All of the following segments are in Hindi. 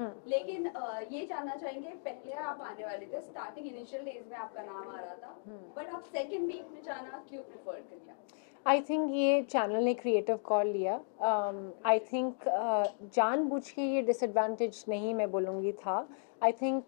लेकिन ये जानना चाहेंगे, पहले आप आने वाले थे, स्टार्टिंग इनिशियल डेज में आपका नाम आ रहा था, बट आप सेकंड वीक में जाना क्यों प्रेफर कर लिया? आई थिंक ये चैनल ने क्रिएटिव कॉल लिया। आई थिंक जानबूझ के ये डिसएडवांटेज नहीं मैं बोलूँगी था। आई थिंक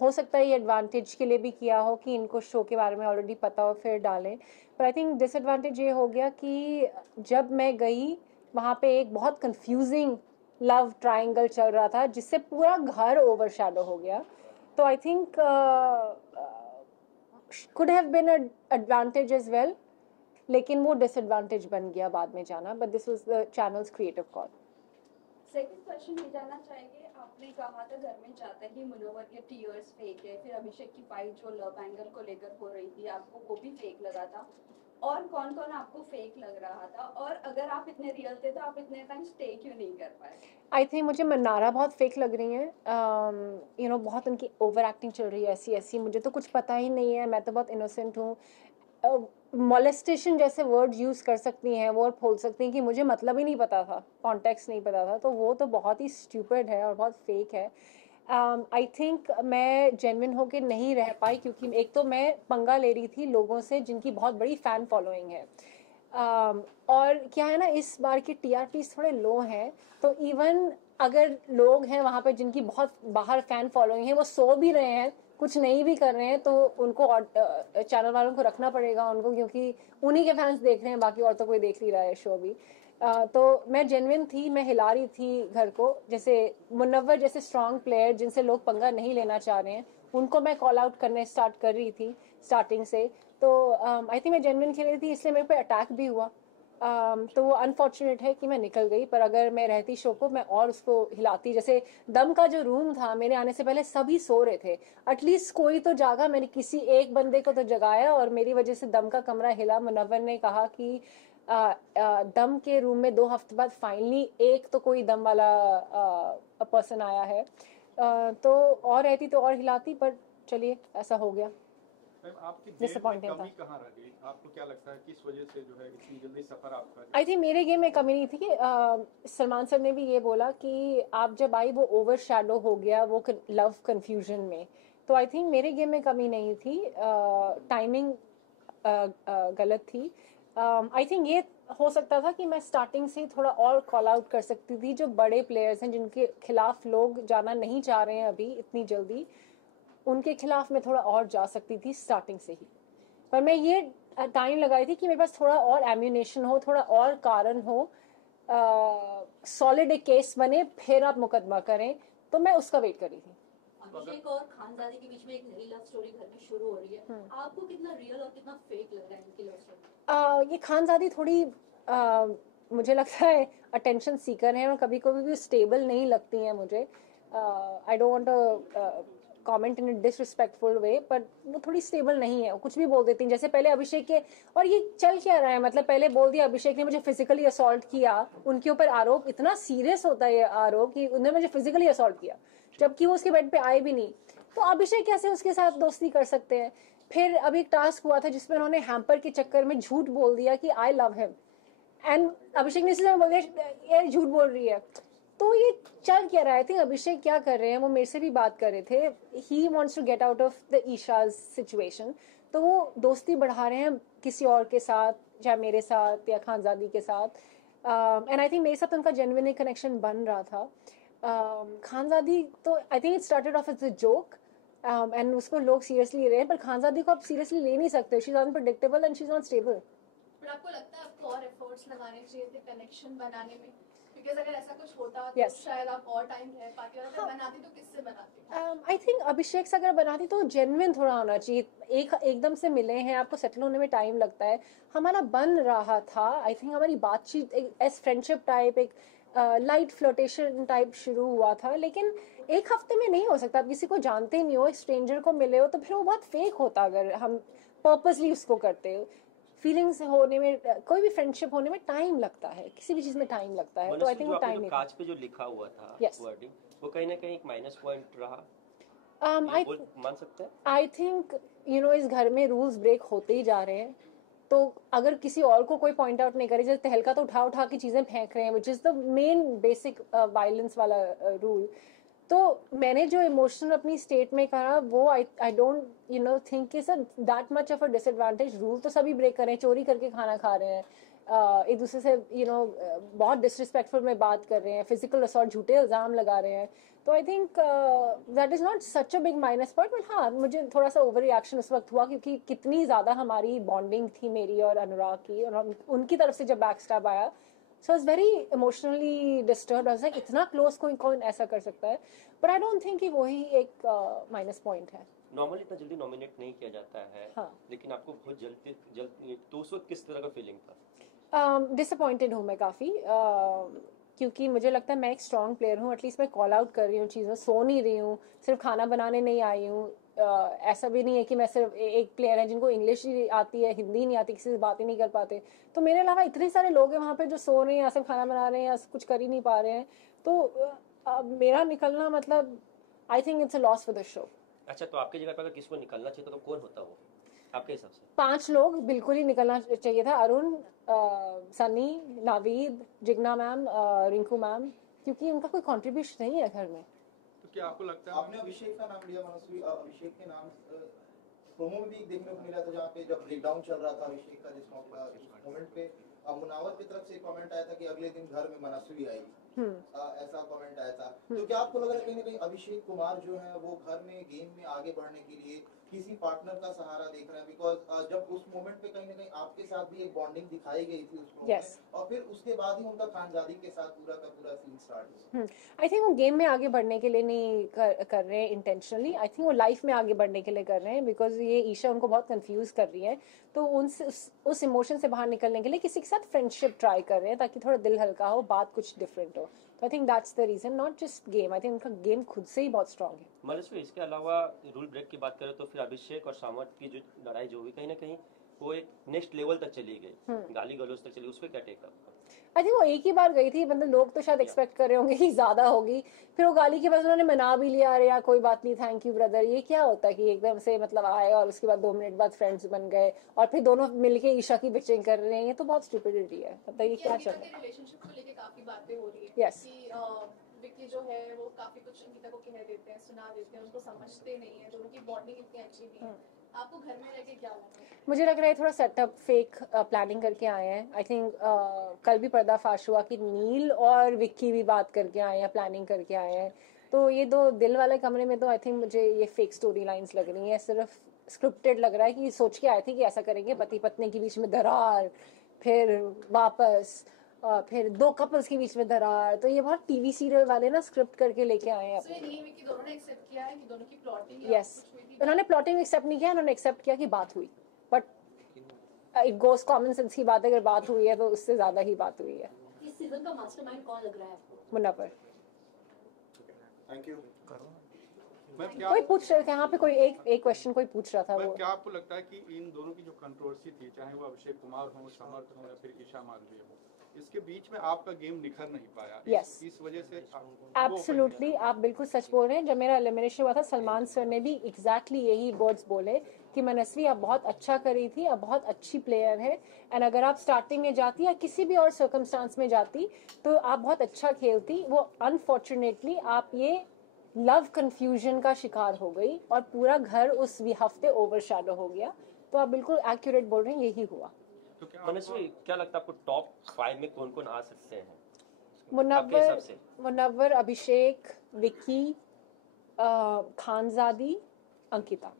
हो सकता है ये एडवांटेज के लिए भी किया हो कि इनको शो के बारे में ऑलरेडी पता हो फिर डालें, पर आई थिंक डिसएडवांटेज ये हो गया कि जब मैं गई वहाँ पे एक बहुत कंफ्यूजिंग लव ट्रायंगल चल रहा था जिससे पूरा घर ओवरशैडो हो गया। तो I think could have been advantage as well, लेकिन वो डिसएडवांटेज बन गया बाद में जाना, but this was the channels creative call. Second question ये जानना चाहेंगे, आपने कहा था घर में जाते ही मुनव्वर के टीयर्स फेक है, फिर अभिषेक की फाइट जो लव एंगल को लेकर हो रही थी आपको वो भी फेक लगा था, और कौन कौन आपको फेक लग रहा था, और अगर आप इतने रियल थे तो आप इतने टाइम स्टे क्यों नहीं कर पाए? आई थिंक मुझे मन्नारा बहुत फेक लग रही हैं। यू नो बहुत उनकी ओवर एक्टिंग चल रही है ऐसी ऐसी, मुझे तो कुछ पता ही नहीं है, मैं तो बहुत इनोसेंट हूँ। मॉलेस्टेशन जैसे वर्ड यूज़ कर सकती हैं वो और बोल सकती हैं कि मुझे मतलब ही नहीं पता था, कॉन्टेक्स्ट नहीं पता था, तो वो तो बहुत ही स्टूपिड है और बहुत फेक है। आई थिंक मैं जेन्युइन होके नहीं रह पाई क्योंकि एक तो मैं पंगा ले रही थी लोगों से जिनकी बहुत बड़ी फ़ैन फॉलोइंग है। और क्या है ना, इस बार की टीआरपी थोड़े लो हैं, तो इवन अगर लोग हैं वहाँ पे जिनकी बहुत बाहर फैन फॉलोइंग है, वो सो भी रहे हैं, कुछ नहीं भी कर रहे हैं, तो उनको चैनल वालों को रखना पड़ेगा उनको, क्योंकि उन्हीं के फैंस देख रहे हैं, बाकी और तो कोई देख नहीं रहा है शो भी। तो मैं जेन्युइन थी, मैं हिला रही थी घर को, जैसे मुनव्वर जैसे स्ट्रांग प्लेयर जिनसे लोग पंगा नहीं लेना चाह रहे हैं उनको मैं कॉल आउट करने स्टार्ट कर रही थी स्टार्टिंग से। तो आई थिंक मैं जेन्युइन खेल रही थी, इसलिए मेरे पे अटैक भी हुआ। तो वो अनफॉर्चुनेट है कि मैं निकल गई, पर अगर मैं रहती शो को मैं और उसको हिलाती। जैसे दम का जो रूम था मेरे आने से पहले सभी सो रहे थे, एटलीस्ट कोई तो जागा, मैंने किसी एक बंदे को तो जगाया और मेरी वजह से दम का कमरा हिला। मुनव्वर ने कहा कि दम के रूम में 2 हफ्ते बाद फाइनली एक तो कोई दम वाला पर्सन आया है। तो और रहती तो और हिलाती, पर चलिए ऐसा हो गया। मैम आपकी गेम में डिसअपॉइंटिंग था। कमी कहाँ रह गई? आपको क्या लगता है किस वजह से जो है इतनी जल्दी सफर आपका? आई थिंक मेरे गेम में कमी नहीं थी कि सलमान सर ने भी ये बोला कि आप जब आई वो ओवर शैडो हो गया वो लव कन्फ्यूजन में, तो आई थिंक मेरे गेम में कमी नहीं थी, टाइमिंग गलत थी। आई थिंक ये हो सकता था कि मैं स्टार्टिंग से थोड़ा और कॉल आउट कर सकती थी, जो बड़े प्लेयर्स हैं जिनके खिलाफ लोग जाना नहीं चाह रहे हैं अभी इतनी जल्दी, उनके खिलाफ मैं थोड़ा और जा सकती थी स्टार्टिंग से ही। पर मैं ये टाइम लगाई थी कि मेरे पास थोड़ा और एम्यूनेशन हो, थोड़ा और कारण हो, सॉलिड एक केस बने, फिर आप मुकदमा करें, तो मैं उसका वेट कर रही थी। अभिषेक और खानजादी के बीच में एक नई लव स्टोरी घर में शुरू हो रही है, आपको कितना रियल और कितना फेक लग रहा है इनकी लव स्टोरी? ये खानजादी थोड़ी मुझे लगता है अटेंशन सीकर है और कभी कभी भी स्टेबल नहीं लगती हैं मुझे। I don't want comment in disrespectful way, पर वो थोड़ी स्टेबल नहीं है, कुछ भी बोल देती हैं। जैसे पहले अभिषेक के, और ये चल क्या रहा है, मतलब पहले बोल दिया अभिषेक ने मुझे फिजिकली असॉल्ट किया, उनके ऊपर आरोप इतना सीरियस होता है ये आरोप कि उन्होंने मुझे फिजिकली असॉल्ट किया, जबकि वो उसके बेड पे आए भी नहीं, तो अभिषेक कैसे उसके साथ दोस्ती कर सकते हैं? फिर अभी एक टास्क हुआ था जिसमें उन्होंने हैम्पर के चक्कर में झूठ बोल दिया कि आई लव हिम, एंड अभिषेक ने इसी समय बोल दिया ये झूठ बोल रही है। तो ये चल क्या रहा है? आई थिंक अभिषेक क्या कर रहे हैं, वो मेरे से भी बात कर रहे थे, he wants to get out of the Isha's situation, तो वो दोस्ती बढ़ा रहे हैं किसी और के साथ, चाहे मेरे साथ या खानजादी के साथ। एंड आई थिंक मेरे साथ उनका जेन्युइन कनेक्शन बन रहा था। खानजादी तो I think it started off as a joke, and उसको लोग सीरियसली ले रहे हैं, पर खानजादी को आप सीरियसली ले नहीं सकते, she is unpredictable and she is not stable. पर आपको लगता है आपको और एफर्ट्स लगाने चाहिए थे कनेक्शन बनाने में? बिकॉज अगर ऐसा कुछ होता तो Yes. शायद आप और टाइम रह पाती, और अगर बनाती तो किससे बनाती? आई थिंक अभिषेक से अगर बनाती तो जेन्युइन थोड़ा होना चाहिए, एकदम से मिले हैं, आपको सेटल होने में टाइम लगता है, हमारा बन रहा था। आई थिंक हमारी बातचीत एज फ्रेंडशिप टाइप, एक लाइट फ्लोटेशन टाइप शुरू हुआ था, लेकिन एक हफ्ते में नहीं हो सकता। आप किसी को जानते नहीं हो, एक स्ट्रेंजर को मिले हो, तो फिर वो बहुत फेक होता अगर हम पर्पसली उसको करते हो। फीलिंग्स होने में, कोई भी फ्रेंडशिप होने में टाइम लगता है, किसी भी चीज में टाइम लगता है, तो आई थिंक वो टाइम नहीं था। कांच पे जो लिखा हुआ था Yes. वर्डिंग, वो कहीं ना कहीं एक माइनस पॉइंट रहा, आई मान सकते हैं? आई थिंक यू नो इस घर में रूल्स ब्रेक होते ही जा रहे हैं, तो अगर किसी और को कोई पॉइंट आउट नहीं करे, जैसे तहलका तो उठा उठा के चीजें फेंक रहे हैं, which is the main basic violence वाला रूल, तो मैंने जो इमोशनल अपनी स्टेट में करा वो I don't think is that much of a disadvantage. Rule तो सभी ब्रेक कर रहे हैं, चोरी करके खाना खा रहे हैं, एक दूसरे से बहुत डिसरिस्पेक्टफुल में बात कर रहे हैं, फिजिकल असॉल्ट झूठे इल्ज़ाम लगा रहे हैं। तो I think that is not such a big minus point, but हाँ मुझे थोड़ा सा ओवर रिएक्शन उस वक्त हुआ क्योंकि कितनी ज़्यादा हमारी बॉन्डिंग थी मेरी और अनुराग की, और उनकी तरफ से जब बैक स्टैब आया, so is very emotionally disturb. I was like इतना क्लोज कोई कौन ऐसा कर सकता है, बट आई डोंट थिंक कि वही एक माइनस पॉइंट है। नॉर्मली इतना जल्दी नॉमिनेट नहीं किया जाता है, हाँ। लेकिन आपको बहुत जल्दी तो उस वक्त किस तरह का फीलिंग था? डिसअपॉइंटेड हूँ मैं काफ़ी, क्योंकि मुझे लगता है मैं एक स्ट्रॉन्ग प्लेयर हूँ, एटलीस्ट मैं कॉल आउट कर रही हूँ चीज़ों, सो नहीं रही हूँ, सिर्फ खाना बनाने नहीं आई हूँ। ऐसा भी नहीं है कि मैं सिर्फ एक प्लेयर है जिनको इंग्लिश ही आती है, हिंदी नहीं आती, किसी से बात ही नहीं कर पाते। तो मेरे अलावा इतने सारे लोग हैं वहाँ पे जो सो रहे हैं या सिर्फ खाना बना रहे हैं या कुछ कर ही नहीं पा रहे हैं। तो मेरा निकलना मतलब I think it's a loss for the show. अच्छा, तो आपकी जगह पर अगर किसी को निकलना चाहिए तो कौन होता वो आपके हिसाब से? 5 लोग बिल्कुल ही निकलना चाहिए था, अरुण, सनी, नावीद, जिग्ना मैम, रिंकू मैम, क्योंकि उनका कोई कंट्रीब्यूशन नहीं है घर में। तो क्या आपको लगता है आपने अभिषेक का नाम लिया मनस्वी, अभिषेक के नाम प्रोमो में भी देखने को मिला था जहाँ पे जब ब्रेकडाउन चल रहा था अभिषेक का, जिस मोमेंट पे मुनावर की तरफ से कमेंट आया था कि अगले दिन घर में मनस्वी आएगी, ऐसा कमेंट आया था। तो क्या आपको लग रहा है कहीं ना कहीं अभिषेक कुमार जो है वो घर में गेम में आगे बढ़ने के लिए किसी पार्टनर का सहारा देख रहे हैं? बिकॉज जब उस मोमेंट पे कहीं ना कहीं आपके साथ भी एक बॉन्डिंग दिखाई गई थी उस मोमेंट Yes. में, और फिर उसके बाद ही उनका खानजादी के साथ पूरा का पूरा सीन स्टार्ट हुआ। आई थिंक वो गेम में आगे बढ़ने के लिए नहीं कर रहे हैं इंटेंशनली, आई थिंक वो लाइफ में आगे बढ़ने के लिए कर रहे हैं, बिकॉज ये ईशा उनको बहुत कंफ्यूज कर रही है। तो उस इमोशन से बाहर निकलने के लिए किसी के साथ फ्रेंडशिप ट्राई कर रहे हैं ताकि थोड़ा दिल हल्का हो, बात कुछ डिफरेंट हो। तो I think that's the reason, not just game. I think उनका गेम खुद से ही बहुत स्ट्रांग है। मनस्वी, इसके अलावा रूल ब्रेक की बात करें तो फिर अभिषेक और सामंत की जो लड़ाई जो हुई कहीं ना कहीं वो एक नेक्स्ट लेवल तक चली गई, गाली गलौज तक चली, उस पर क्या टेक आपका? आई थिंक वो एक ही बार गई थी, मतलब लोग तो शायद एक्सपेक्ट कर रहे होंगे कि ज्यादा होगी, फिर वो गाली के बाद उन्होंने मना भी लिया, अरे यार कोई बात नहीं, थैंक यू ब्रदर। ये क्या होता है कि एकदम से मतलब आए और उसके बाद 2 मिनट बाद फ्रेंड्स बन गए और फिर दोनों मिलके ईशा की बिचिंग कर रहे हैं, ये तो बहुत स्टुपिडिटी है। मतलब ये क्या चल रहा है? रिलेशनशिप को लेके काफी बातें हो रही है Yes. कि विक्की जो है वो काफी कुछ अंकिता को कह देते हैं, सुना देते हैं, उनको समझते नहीं है, दोनों की बॉन्डिंग इतनी अच्छी नहीं है। आपको घर में रह के क्या लगा? मुझे लग रहा है थोड़ा सेटअप फेक प्लानिंग करके आए हैं। आई थिंक कल भी पर्दाफाश हुआ कि नील और विक्की भी बात करके आए हैं, प्लानिंग करके आए हैं। तो ये 2 दिल वाले कमरे में तो आई थिंक मुझे ये फेक स्टोरी लाइन्स लग रही हैं, सिर्फ स्क्रिप्टेड लग रहा है कि सोच के आए थे कि ऐसा करेंगे, पति पत्नी के बीच में दरार, फिर वापस फिर 2 कपल्स के बीच में दरार। तो ये बहुत टीवी सीरियल वाले ना स्क्रिप्ट करके लेके आए हैं सो अपने। नील विक्की दोनों ने एक्सेप्ट किया है कि दोनों की प्लॉटिंग यस, उन्होंने प्लॉटिंग एक्सेप्ट नहीं किया, उन्होंने एक्सेप्ट किया कि बात हुई, but it goes common sense की बात है, अगर बात हुई है तो उससे ज्यादा ही बात हुई है। इस सीजन का मास्टरमाइंड कौन लग रहा है आपको? मुनव्वर। Thank you. मैम क्या कोई पूछ रहे थे यहाँ पे, कोई एक क्वेश्चन कोई पूछ रहा था मैम वो। क्या आपको लगता है कि इन दोनों की जो कंट्रोवर्सी थी, चाहे वो अभिषेक कुमार हो, समर्थ हो या फिर ईशा मालवीय हो, इसके बीच में आपका गेम निखर नहीं पाया? Yes. इस वजह से एब्सोल्युटली, आप बिल्कुल सच बोल रहे हैं। जब मेरा एलिमिनेशन हुआ था, सलमान सर ने भी एग्जैक्टली यही वर्ड्स बोले कि मनस्वी आप बहुत अच्छा करी थी, आप बहुत अच्छी प्लेयर है, एंड अगर आप स्टार्टिंग में जाती या किसी भी और सर्कमस्टांस में जाती तो आप बहुत अच्छा खेलती। वो अनफॉर्चुनेटली आप ये लव कंफ्यूजन का शिकार हो गई और पूरा घर उस हफ्ते ओवरशैडो हो गया। तो आप बिल्कुल एक्यूरेट बोल रहे हैं, यही हुआ। तो क्या मनस्वी, क्या लगता है आपको टॉप 5 में कौन कौन आ सकते हैं आपके मुनव्वर, हिसाब से? मुनव्वर, अभिषेक, विक्की, खानजादी, अंकिता।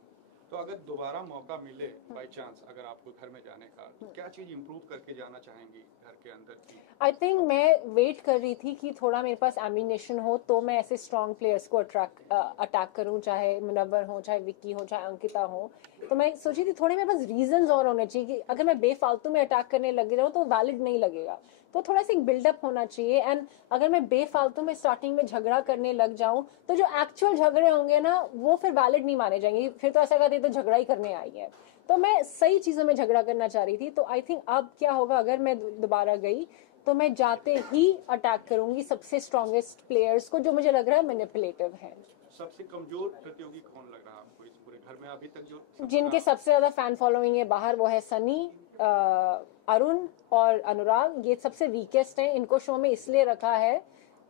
तो अगर दोबारा मौका मिले बाय चांस अगर आपको घर में जाने का, तो क्या चीज इंप्रूव करके जाना चाहेंगी घर के अंदर की? आई थिंक मैं वेट कर रही थी कि थोड़ा मेरे पास एम्यूनेशन हो तो मैं ऐसे स्ट्रॉन्ग प्लेयर्स को अटैक करूं, चाहे मुनव्वर हो, चाहे विक्की हो, चाहे अंकिता हो। तो मैं सोची थी थोड़े मेरे पास रीजंस और होने चाहिए कि अगर मैं बेफालतू में अटैक करने लग जाऊं तो वैलिड नहीं लगेगा। तो थोड़ा सा एक बिल्डअप होना चाहिए। एंड अगर मैं बेफालतू में स्टार्टिंग में झगड़ा करने लग जाऊं तो जो एक्चुअल झगड़े होंगे ना वो फिर वैलिड नहीं माने जाएंगे, फिर तो ऐसा कहते तो झगड़ा ही करने आई है। तो मैं सही चीजों में झगड़ा करना चाह रही थी। तो आई थिंक अब क्या होगा, अगर मैं दोबारा गई तो मैं जाते ही अटैक करूंगी सबसे स्ट्रॉन्गेस्ट प्लेयर्स को जो मुझे लग रहा है मैनिपुलेटिव है। सबसे कमजोर प्रतियोगी कौन लग रहा है आपको इस पूरे घर में अभी तक जो जिनके सबसे ज्यादा फैन फॉलोइंग है बाहर, वो है सनी, अरुण और अनुराग। ये सबसे वीकेस्ट हैं। इनको शो में इसलिए रखा है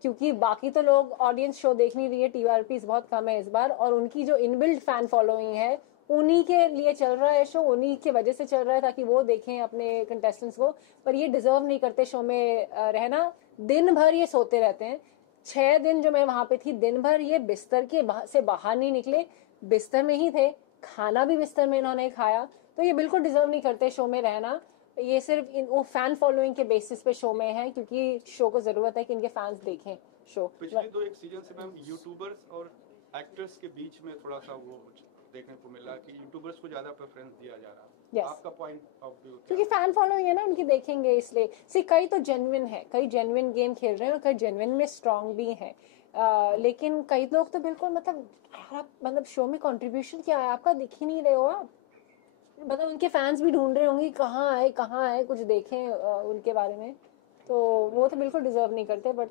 क्योंकि बाकी तो लोग ऑडियंस शो देख नहीं रही है, TRPs बहुत कम है इस बार, और उनकी जो इनबिल्ट फैन फॉलोइंग है उन्हीं के लिए चल रहा है शो, उन्हीं की वजह से चल रहा है ताकि वो देखें अपने कंटेस्टेंट्स को। पर ये डिजर्व नहीं करते शो में रहना। दिन भर ये सोते रहते हैं। 6 दिन जो मैं वहां पे थी, दिन भर ये बिस्तर के से बाहर नहीं निकले, बिस्तर में ही थे, खाना भी बिस्तर में इन्होंने खाया। तो ये बिल्कुल डिजर्व नहीं करते शो में रहना। ये सिर्फ वो फैन फॉलोइंग के बेसिस पे शो में है, क्योंकि शो को जरूरत है कि इनके फैंस देखें शो। पिछले 2 सीजन से मैम यूट्यूबर्स और एक्टर्स के बीच में थोड़ा सा वो देखने को मिला कि यूट्यूबर्स को ज्यादा प्रेफरेंस दिया जा रहा है। Yes. आपका पॉइंट ऑफ व्यू? क्योंकि फैन फॉलोइंग है ना उनकी, देखेंगे इसलिए। कई तो जेन्युइन है, कई जेन्युइन गेम खेल रहे हैं और कई जेन्युइन में स्ट्रांग भी हैं। लेकिन कई लोग तो बिल्कुल मतलब शो में कंट्रीब्यूशन क्या है आपका दिख ही नहीं रहे हो आप। मतलब उनके फैंस भी ढूंढ रहे होंगे कहाँ है कुछ देखें उनके बारे में। तो वो तो बिल्कुल डिजर्व नहीं करते। बट